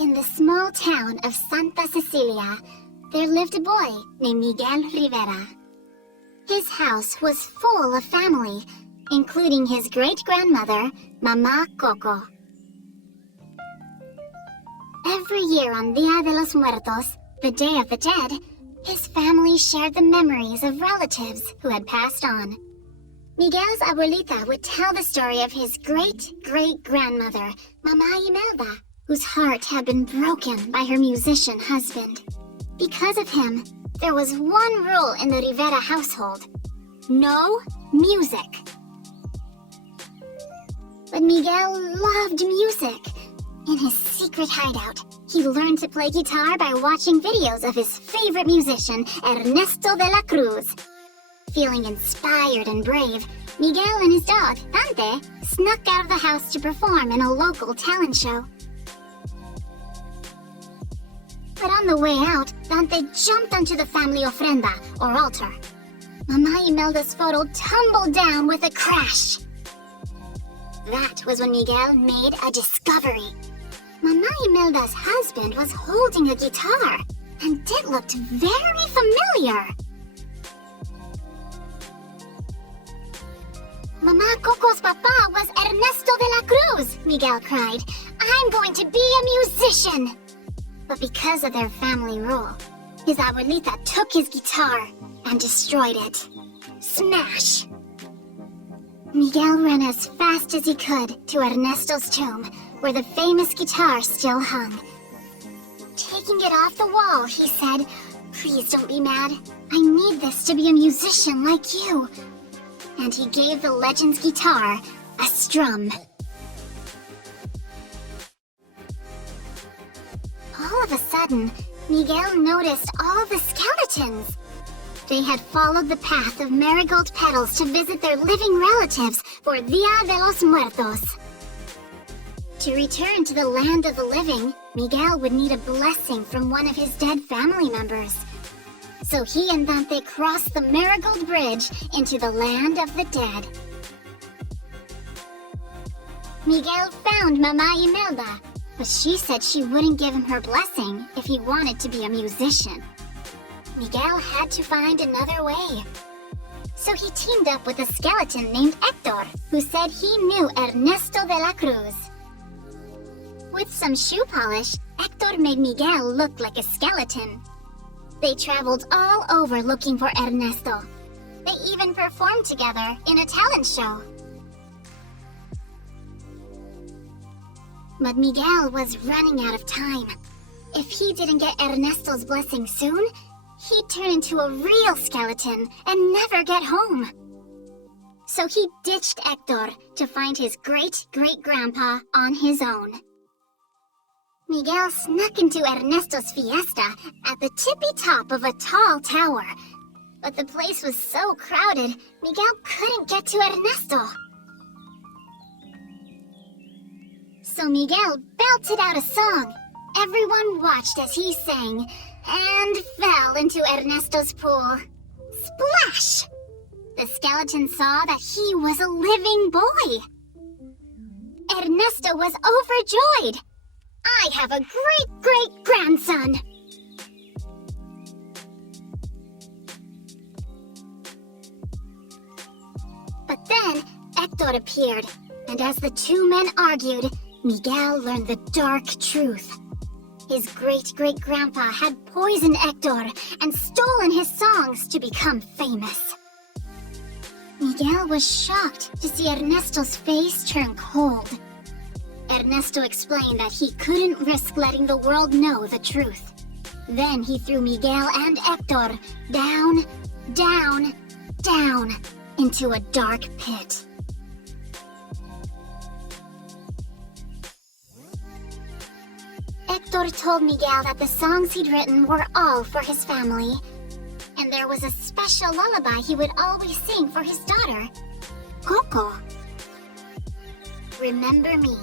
In the small town of Santa Cecilia, there lived a boy named Miguel Rivera. His house was full of family, including his great-grandmother, Mama COCO. Every year on Dia de los Muertos, the Day of the Dead, his family shared the memories of relatives who had passed on. Miguel's abuelita would tell the story of his great-great-grandmother, Mama Imelda, whose heart had been broken by her musician husband. Because of him, there was one rule in the Rivera household: no music. But Miguel loved music. In his secret hideout, he learned to play guitar by watching videos of his favorite musician, Ernesto de la Cruz. Feeling inspired and brave, Miguel and his dog, Dante, snuck out of the house to perform in a local talent show. But on the way out, Dante jumped onto the family ofrenda, or altar. Mama Imelda's photo tumbled down with a crash. That was when Miguel made a discovery. Mama Imelda's husband was holding a guitar, and it looked very familiar. Mama COCO's papa was Ernesto de la Cruz, Miguel cried. I'm going to be a musician. But because of their family rule, his abuelita took his guitar and destroyed it. Smash! Miguel ran as fast as he could to Ernesto's tomb, where the famous guitar still hung. Taking it off the wall, he said, "Please don't be mad. I need this to be a musician like you." And he gave the legend's guitar a strum. All of a sudden, Miguel noticed all the skeletons. They had followed the path of marigold petals to visit their living relatives for Dia de los Muertos. To return to the land of the living, Miguel would need a blessing from one of his dead family members. So he and Dante crossed the marigold bridge into the land of the dead. Miguel found Mama Imelda, but she said she wouldn't give him her blessing if he wanted to be a musician. Miguel had to find another way. So he teamed up with a skeleton named Hector, who said he knew Ernesto de la Cruz. With some shoe polish, Hector made Miguel look like a skeleton. They traveled all over looking for Ernesto. They even performed together in a talent show. But Miguel was running out of time. If he didn't get Ernesto's blessing soon, he'd turn into a real skeleton and never get home. So he ditched Hector to find his great-great-grandpa on his own. Miguel snuck into Ernesto's fiesta at the tippy top of a tall tower. But the place was so crowded, Miguel couldn't get to Ernesto. So Miguel belted out a song. Everyone watched as he sang, and fell into Ernesto's pool. Splash! The skeleton saw that he was a living boy. Ernesto was overjoyed. I have a great-great-grandson! But then, Hector appeared, and as the two men argued, Miguel learned the dark truth. His great-great-grandpa had poisoned Hector and stolen his songs to become famous. Miguel was shocked to see Ernesto's face turn cold. Ernesto explained that he couldn't risk letting the world know the truth. Then he threw Miguel and Hector down, down, down into a dark pit. Hector told Miguel that the songs he'd written were all for his family, and there was a special lullaby he would always sing for his daughter, COCO. Remember me.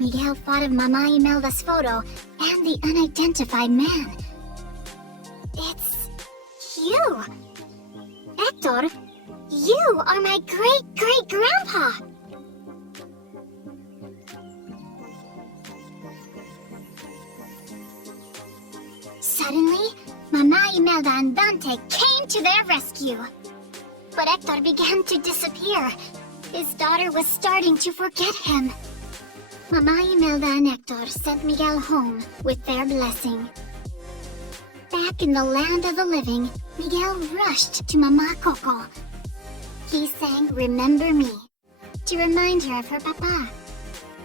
Miguel thought of Mama Imelda's photo and the unidentified man. It's you! Hector, you are my great-great-grandpa! Suddenly, Mama Imelda and Dante came to their rescue. But Hector began to disappear. His daughter was starting to forget him. Mama Imelda and Hector sent Miguel home with their blessing. Back in the land of the living, Miguel rushed to Mama Coco. He sang Remember Me to remind her of her papa.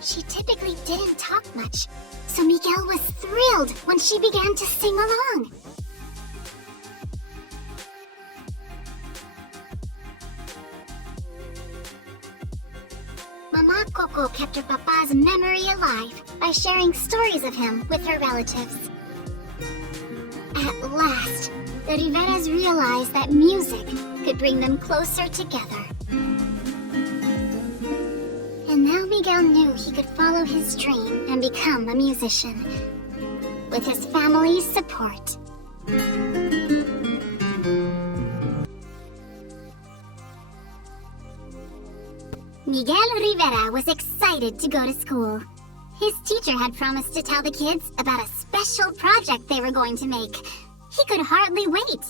She typically didn't talk much, so Miguel was thrilled when she began to sing along. Mama Coco kept her papa's memory alive by sharing stories of him with her relatives. At last, the Riveras realized that music could bring them closer together. And now Miguel knew he could follow his dream and become a musician, with his family's support. Miguel Rivera was excited to go to school. His teacher had promised to tell the kids about a special project they were going to make. He could hardly wait.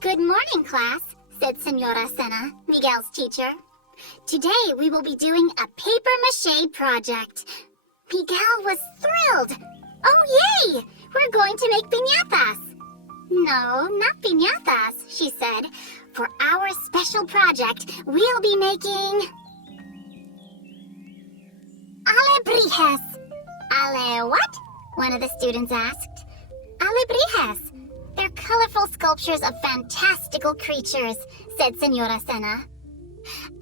"Good morning, class," said Senora Sena, Miguel's teacher. "Today we will be doing a paper-mache project." Miguel was thrilled. "Oh, yay! We're going to make piñatas." "No, not piñatas," she said. "For our special project, we'll be making alebrijes." "Ale what?" one of the students asked. "Alebrijes. They're colorful sculptures of fantastical creatures," said Senora Sena.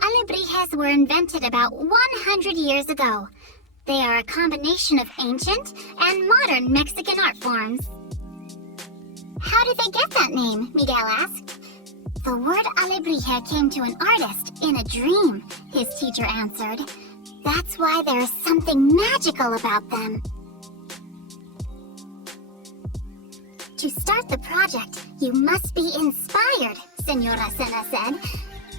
Alebrijes were invented about 100 years ago. They are a combination of ancient and modern Mexican art forms. "How did they get that name?" Miguel asked. "The word alebrije came to an artist in a dream," his teacher answered. "That's why there is something magical about them." "To start the project, you must be inspired," Senora Sena said.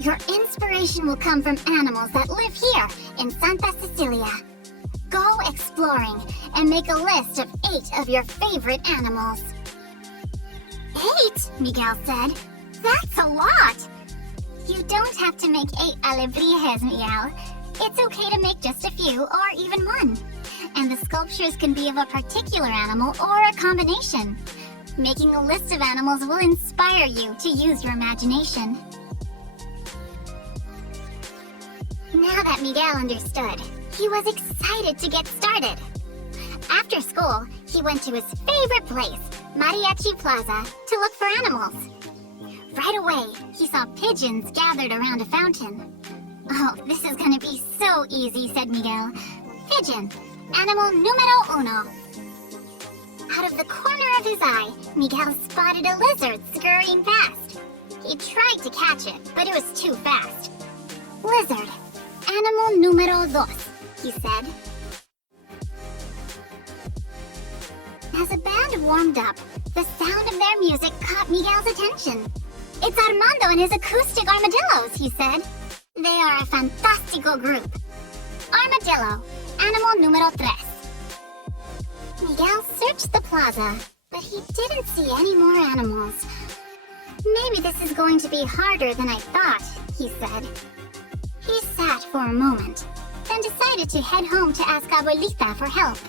"Your inspiration will come from animals that live here in Santa Cecilia. Go exploring and make a list of 8 of your favorite animals." "8?" Miguel said. "That's a lot." "You don't have to make 8 alebrijes, Miguel. It's okay to make just a few or even one. And the sculptures can be of a particular animal or a combination. Making a list of animals will inspire you to use your imagination." Now that Miguel understood, he was excited to get started. After school, he went to his favorite place, Mariachi Plaza, to look for animals. Right away, he saw pigeons gathered around a fountain. "Oh, this is gonna be so easy," said Miguel. "Pigeon, animal numero 1. Out of the corner of his eye, Miguel spotted a lizard scurrying past. He tried to catch it, but it was too fast. "Lizard, animal numero 2, he said. As the band warmed up, the sound of their music caught Miguel's attention. "It's Armando and his acoustic armadillos," he said. "They are a fantastico group. Armadillo, animal numero 3. Miguel searched the plaza, but he didn't see any more animals. "Maybe this is going to be harder than I thought," he said. He sat for a moment, then decided to head home to ask Abuelita for help.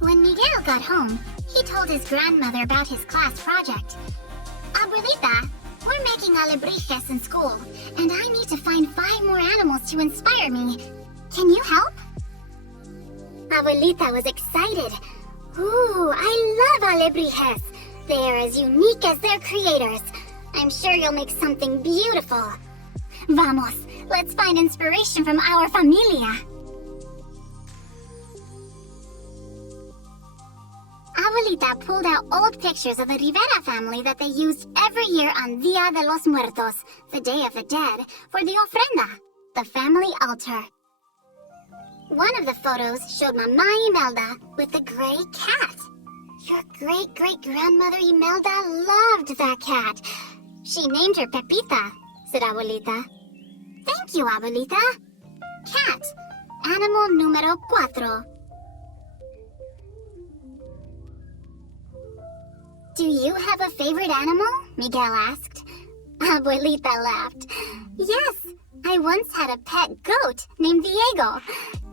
When Miguel got home, he told his grandmother about his class project. "Abuelita, we're making alebrijes in school, and I need to find 5 more animals to inspire me. Can you help?" Abuelita was excited. "Ooh, I love alebrijes. They are as unique as their creators. I'm sure you'll make something beautiful. Vamos, let's find inspiration from our familia." Abuelita pulled out old pictures of the Rivera family that they used every year on Dia de los Muertos, the Day of the Dead, for the ofrenda, the family altar. One of the photos showed Mama Imelda with the gray cat. "Your great-great-grandmother Imelda loved that cat. She named her Pepita," said Abuelita. "Thank you, Abuelita. Cat, animal numero 4. Do you have a favorite animal? Miguel asked. Abuelita laughed. Yes, I once had a pet goat named Diego.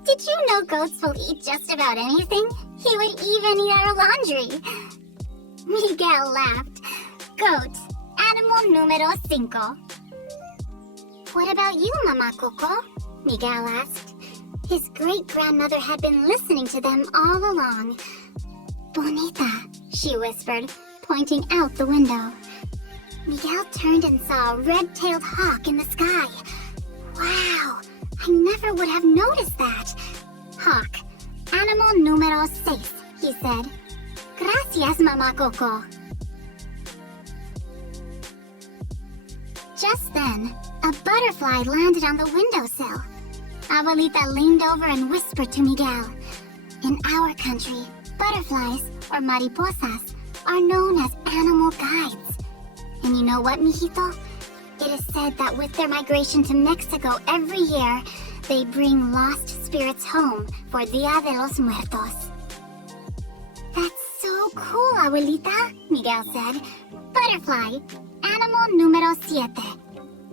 Did you know goats will eat just about anything? He would even eat our laundry. Miguel laughed. Goat, animal número 5. What about you, Mama Coco? Miguel asked. His great-grandmother had been listening to them all along. Bonita, she whispered, pointing out the window. Miguel turned and saw a red-tailed hawk in the sky. Wow, I never would have noticed that. Hawk, animal número 6, he said. Gracias, Mama Coco. Just then, a butterfly landed on the windowsill. Abuelita leaned over and whispered to Miguel. In our country, butterflies, or mariposas, are known as animal guides. And you know what, mijito? It is said that with their migration to Mexico every year, they bring lost spirits home for Dia de los Muertos. That's so cool, Abuelita, Miguel said. Butterfly, animal número 7.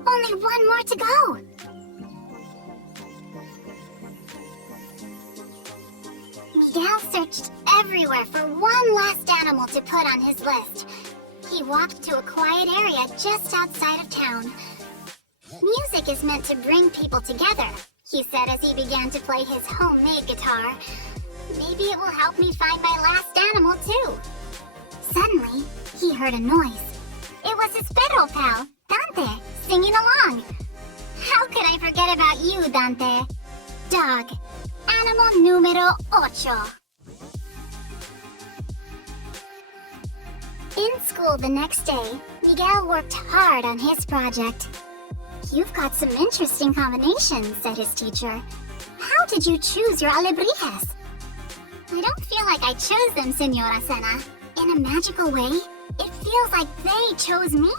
Only one more to go. Miguel searched everywhere for one last animal to put on his list. He walked to a quiet area just outside of town. Music is meant to bring people together, he said as he began to play his homemade guitar. Maybe it will help me find my last animal too. Suddenly, he heard a noise. It was his perro pal, Dante, singing along. How could I forget about you, Dante? Dog, animal número 8. In school the next day, Miguel worked hard on his project. You've got some interesting combinations, said his teacher. How did you choose your alebrijes? I don't feel like I chose them, Senora Sena. In a magical way, it feels like they chose me.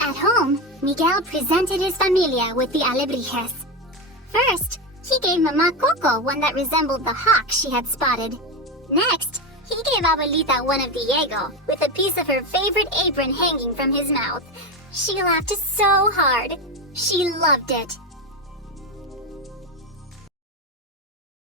At home, Miguel presented his familia with the alebrijes. First, he gave Mama Coco one that resembled the hawk she had spotted. Next, he gave Abuelita one of Diego, with a piece of her favorite apron hanging from his mouth. She laughed so hard. She loved it.